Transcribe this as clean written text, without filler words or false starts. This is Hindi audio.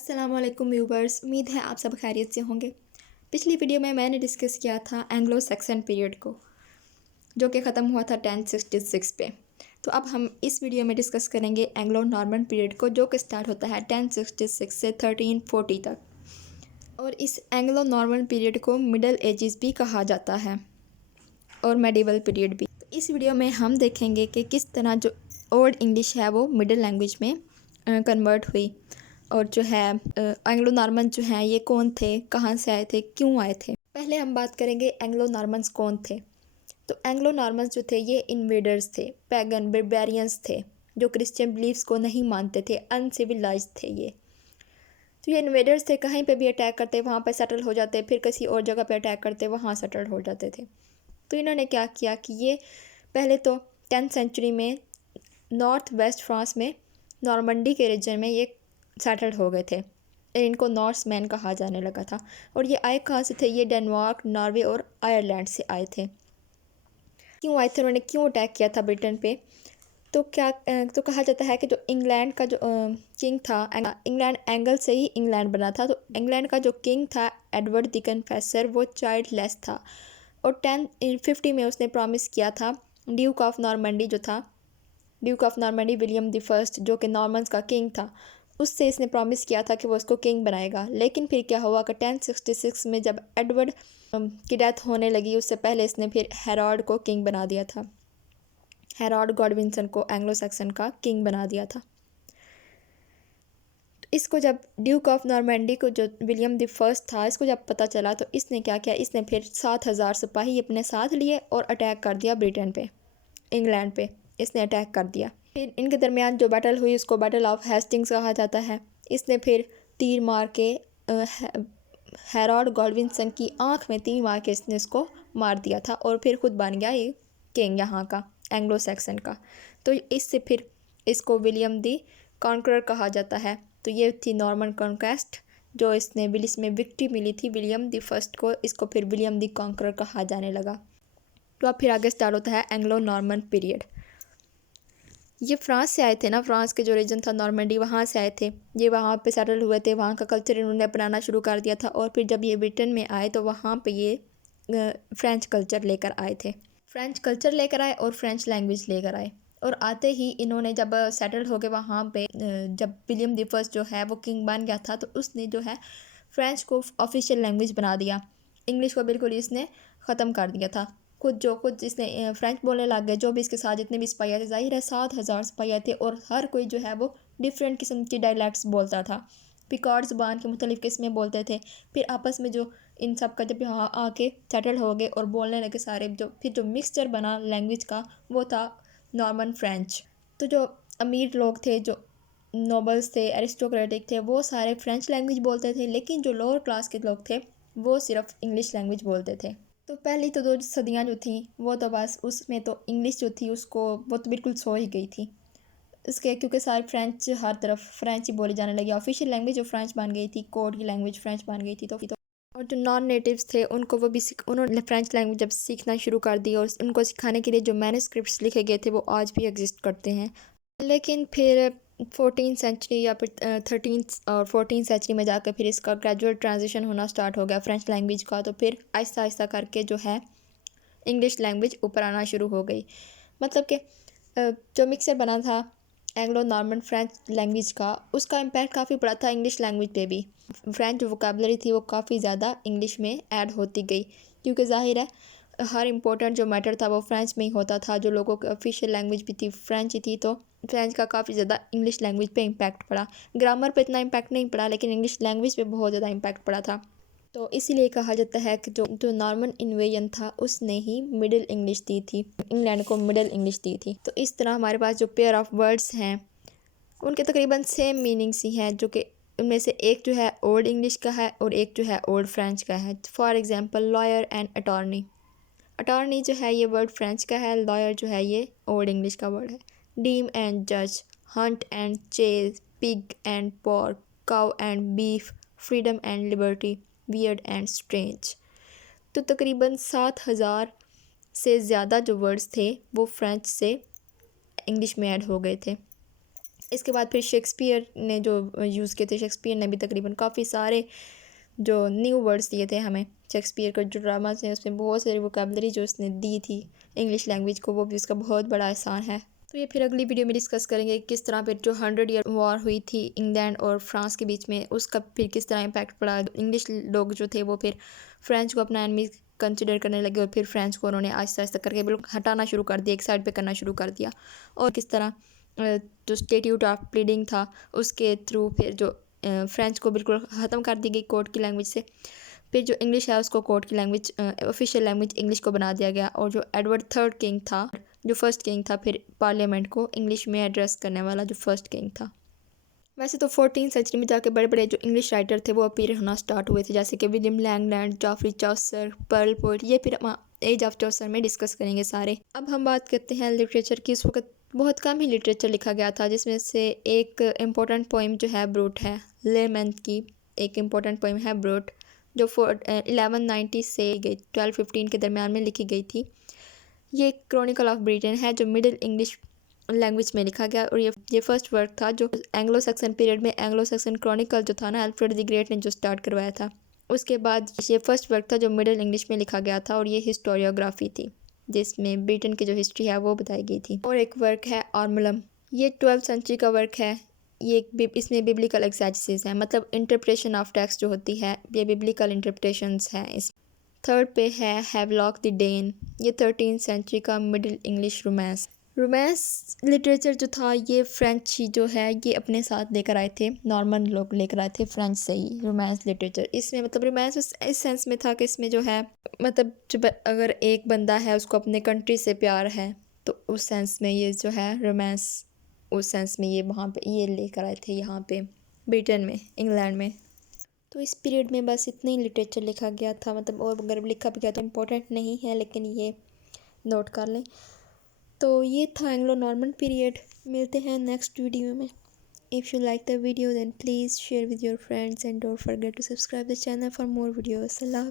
अस्सलाम वालेकुम व्यूवर्स, उम्मीद है आप सब खैरियत से होंगे। पिछली वीडियो में मैंने डिस्कस किया था एंग्लो सैक्सन पीरियड को, जो कि ख़त्म हुआ था 1066 पे। तो अब हम इस वीडियो में डिस्कस करेंगे एंग्लो नॉर्मन पीरियड को, जो कि स्टार्ट होता है 1066 से 1340 तक। और इस एंग्लो नॉर्मन पीरियड को मिडल एजेस भी कहा जाता है और मेडिवल पीरियड भी। तो इस वीडियो में हम देखेंगे कि किस तरह जो ओल्ड इंग्लिश है वो मिडल लैंग्वेज में कन्वर्ट हुई, और जो है एंग्लो नॉर्मन जो हैं ये कौन थे, कहाँ से आए थे, क्यों आए थे। पहले हम बात करेंगे एंग्लो नॉर्मन्स कौन थे। तो एंग्लो नॉर्मन्स जो थे ये इन्वेडर्स थे, पैगन बारबेरियंस थे, जो क्रिश्चियन बिलीफ्स को नहीं मानते थे, अनसिविलाइज्ड थे ये। तो ये इन्वेडर्स थे, कहीं पे भी अटैक करते वहाँ पर सेटल हो जाते, फिर किसी और जगह पे अटैक करते वहाँ सेटल हो जाते थे। तो इन्होंने क्या किया कि ये पहले तो 10th सेंचुरी में नॉर्थ वेस्ट फ्रांस में नॉर्मंडी के रीजन में ये सेटल्ड हो गए थे। इनको नॉर्स मैन कहा जाने लगा था। और ये आए कहाँ से थे? ये डेनमार्क, नॉर्वे और आयरलैंड से आए थे। क्यों आए थे, उन्होंने क्यों अटैक किया था ब्रिटेन पे? तो तो कहा जाता है कि जो इंग्लैंड का जो किंग था, इंग्लैंड एंगल से ही इंग्लैंड बना था। तो इंग्लैंड का जो किंग था एडवर्ड द कन्फेसर, वो चाइल्डलेस था। और 1050 में उसने प्रॉमिस किया था ड्यूक ऑफ नॉर्मंडी जो था, Duke of Normandy William the first, जो कि नॉर्मन्स का किंग था, उससे इसने प्रॉमिस किया था कि वो उसको किंग बनाएगा। लेकिन फिर क्या हुआ कि 1066 में जब एडवर्ड की डेथ होने लगी, उससे पहले इसने फिर हेरोड को किंग बना दिया था। हेरोड गॉडविंसन को एंग्लो सैक्सन का किंग बना दिया था। तो इसको जब ड्यूक ऑफ नॉर्मंडी को जो विलियम द फर्स्ट था, इसको जब पता चला तो इसने क्या किया, इसने फिर 7000 सिपाही अपने साथ लिए और अटैक कर दिया ब्रिटेन पे, इंग्लैंड पे इसने अटैक कर दिया। फिर इनके दरमियान जो बैटल हुई उसको बैटल ऑफ हेस्टिंग्स कहा जाता है। इसने फिर तीर मार के हेरोड गॉडविंसन की आंख में तीर मार के इसने इसको मार दिया था, और फिर खुद बन गया ये किंग यहाँ का, एंग्लो सैक्सन का। तो इससे फिर इसको विलियम दी कॉन्करर कहा जाता है। तो ये थी नॉर्मन कॉन्क्वेस्ट, जो इसमें विक्ट्री मिली थी विलियम दी फर्स्ट को, इसको फिर विलियम दी कॉन्करर कहा जाने लगा। तो अब फिर आगे स्टार्ट होता है एंग्लो नॉर्मन पीरियड। ये फ्रांस से आए थे ना, फ्रांस के जो रीजन था नॉर्मंडी, वहाँ से आए थे ये, वहाँ पे सेटल हुए थे, वहाँ का कल्चर इन्होंने अपनाना शुरू कर दिया था। और फिर जब ये ब्रिटेन में आए तो वहाँ पे ये फ्रेंच कल्चर लेकर आए थे, फ्रेंच कल्चर लेकर आए और फ्रेंच लैंग्वेज लेकर आए। और आते ही इन्होंने जब सेटल हो गए वहाँ पे, जब विलियम द फर्स्ट जो है वो किंग बन गया था, तो उसने जो है फ्रेंच को ऑफिशियल लैंग्वेज बना दिया, इंग्लिश को बिल्कुल इसने ख़त्म कर दिया था। खुद इसने फ्रेंच बोलने लग गए। जो भी इसके साथ जितने भी सिपाही थे, जाहिर है 7000 सिपाही थे, और हर कोई जो है वो डिफरेंट किस्म की डायलैक्ट्स बोलता था, पिकार्ड ज़ुबान के मुख्तलिफ़ किस्में बोलते थे। फिर आपस में जो इन सब का जब यहाँ आके सेटल हो गए और बोलने लगे सारे, जो मिक्सचर बना लैंग्वेज का, वो था नॉर्मन फ्रेंच। तो जो अमीर लोग थे, जो नोबल्स थे, एरिस्टोक्रेटिक थे, वो सारे फ्रेंच लैंग्वेज बोलते थे, लेकिन जो लोअर क्लास के लोग थे वो सिर्फ इंग्लिश लैंग्वेज बोलते थे। तो पहली तो 2 सदियाँ जो थी वो तो बस उसमें तो इंग्लिश जो थी उसको वो तो बिल्कुल सो ही गई थी इसके, क्योंकि सारी फ्रेंच, हर तरफ फ्रेंच ही बोली जाने लगी। ऑफिशियल लैंग्वेज जो फ्रेंच बन गई थी, कोड की लैंग्वेज फ्रेंच बन गई थी। तो और जो नॉन नेटिव्स थे उनको वो भी उन्होंने फ्रेंच लैंग्वेज जब सीखना शुरू कर दी, और उनको सिखाने के लिए जो मैन्युस्क्रिप्ट्स लिखे गए थे वो आज भी एग्जिस्ट करते हैं। लेकिन फिर 14th सेंचुरी या फिर 13th और 14th सेंचुरी में जाकर फिर इसका ग्रेजुअल ट्रांजिशन होना स्टार्ट हो गया फ्रेंच लैंग्वेज का। तो फिर आहिस्ता आहिस्ता करके जो है इंग्लिश लैंग्वेज ऊपर आना शुरू हो गई। मतलब कि जो मिक्सर बना था एंग्लो नॉर्मन फ्रेंच लैंग्वेज का, उसका इम्पैक्ट काफ़ी पड़ा था इंग्लिश लैंग्वेज पे भी। फ्रेंच जो वोकेबलरी थी वो काफ़ी ज़्यादा इंग्लिश में ऐड होती गई, क्योंकि जाहिर है हर इम्पोर्टेंट जो मैटर था वो फ्रेंच में ही होता था। जो लोगों की ऑफिशियल लैंग्वेज भी थी फ्रेंच ही थी, तो फ्रेंच का काफ़ी ज़्यादा इंग्लिश लैंग्वेज पे इम्पैक्ट पड़ा। ग्रामर पे इतना इम्पैक्ट नहीं पड़ा, लेकिन इंग्लिश लैंग्वेज पे बहुत ज़्यादा इम्पैक्ट पड़ा था। तो इसीलिए कहा जाता है कि जो नॉर्मन इन्वेजन था उसने ही मिडिल इंग्लिश दी थी, इंग्लैंड को मिडिल इंग्लिश दी थी। तो इस तरह हमारे पास जो पेयर ऑफ वर्ड्स हैं उनके तकरीबन सेम मीनिंग्स ही हैं, जो कि उनमें से एक जो है ओल्ड इंग्लिश का है और एक जो है ओल्ड फ्रेंच का है। For example lawyer and attorney. Attorney जो है ये वर्ड फ्रेंच का है, लॉयर जो है ये ओल्ड इंग्लिश का वर्ड है। डीम एंड जज, Hunt and chase, pig and pork, cow and beef, freedom and liberty, weird and strange. तो तकरीबन 7000 से ज़्यादा जो वर्ड्स थे वो फ्रेंच से इंग्लिश में ऐड हो गए थे। इसके बाद फिर शेक्सपियर ने जो यूज़ किए थे, शेक्सपियर ने भी तकरीबन काफ़ी सारे जो न्यू वर्ड्स दिए थे हमें। शेक्सपियर का जो ड्रामास है उसमें बहुत सारी वोकेबलरी जो उसने दी थी इंग्लिश लैंग्वेज को, वो भी उसका बहुत बड़ा एहसान है। तो ये फिर अगली वीडियो में डिस्कस करेंगे किस तरह फिर जो 100 ईयर वॉर हुई थी इंग्लैंड और फ्रांस के बीच में, उसका फिर किस तरह इम्पैक्ट पड़ा। इंग्लिश लोग जो थे वो फिर फ्रेंच को अपना एनमी कंसिडर करने लगे और फिर फ्रेंच को उन्होंने आहिस्ता आहिस्ता करके बिल्कुल हटाना शुरू कर दिया, एक साइड पे करना शुरू कर दिया। और किस तरह जो स्टेट्यूट ऑफ प्लीडिंग था उसके थ्रू फिर जो फ्रेंच को बिल्कुल ख़त्म कर दी गई कोर्ट की लैंग्वेज से। फिर जो इंग्लिश है उसको कोर्ट की लैंग्वेज, ऑफिशियल लैंग्वेज इंग्लिश को बना दिया गया। और जो एडवर्ड थर्ड किंग था, जो फर्स्ट किंग था, फिर पार्लियामेंट को इंग्लिश में एड्रेस करने वाला जो फर्स्ट किंग था। वैसे तो 14th सेंचुरी में जाके बड़े बड़े जो इंग्लिश राइटर थे वो अपीयर होना स्टार्ट हुए थे, जैसे कि विलियम लैंगलैंड, जॉफरी चौसर, पर्ल पोइट, ये फिर एज ऑफ चौसर में डिस्कस करेंगे सारे। अब हम बात करते हैं लिटरेचर की। उस वक्त बहुत कम ही लिटरेचर लिखा गया था, जिसमें से एक इम्पोर्टेंट पोइम जो है ब्रूट है, लेमैन की एक इम्पोर्टेंट पोइम है ब्रूट, जो 1190 से 1215 के दरमियान में लिखी गई थी। ये क्रॉनिकल ऑफ ब्रिटेन है जो मिडिल इंग्लिश लैंग्वेज में लिखा गया, और ये फर्स्ट वर्क था जो एंग्लो सैक्सन पीरियड में एंग्लो सैक्सन क्रॉनिकल जो था ना, अल्फ्रेड द ग्रेट ने जो स्टार्ट करवाया था। उसके बाद ये फर्स्ट वर्क था जो मिडिल इंग्लिश में लिखा गया था, और ये हिस्टोरियोग्राफी थी जिसमें ब्रिटेन की जो हिस्ट्री है वो बताई गई थी। और एक वर्क है आर्मलम, ये 12th सेंचुरी का वर्क है। ये इसमें बिब्लिकल एक्सजेसिस है, मतलब इंटरप्रेशन ऑफ टेक्स्ट जो होती है, ये बिब्लिकल इंटरप्रेशंस हैं। इस थर्ड पे है हैवलॉक द डेन, ये 13th सेंचुरी का middle English romance. Romance literature जो था ये फ्रेंच जो है ये अपने साथ लेकर आए थे, नॉर्मन लोग लेकर आए थे फ्रेंच से ही रोमांस लिटरेचर। इसमें मतलब रोमांस इस सेंस में था कि इसमें जो है मतलब जब अगर एक बंदा है उसको अपने कंट्री से प्यार है तो उस सेंस में ये जो है रोमांस, उस सेंस में ये वहाँ पे ये लेकर आए थे यहाँ पे ब्रिटेन में, इंग्लैंड में। तो इस पीरियड में बस इतना ही लिटरेचर लिखा गया था, मतलब और अगर लिखा भी गया तो इम्पोर्टेंट नहीं है, लेकिन ये नोट कर लें। तो ये था एंग्लो नॉर्मन पीरियड। मिलते हैं नेक्स्ट वीडियो में। If you like the video then please share with your friends and don't forget to subscribe the channel for more videos. Allah.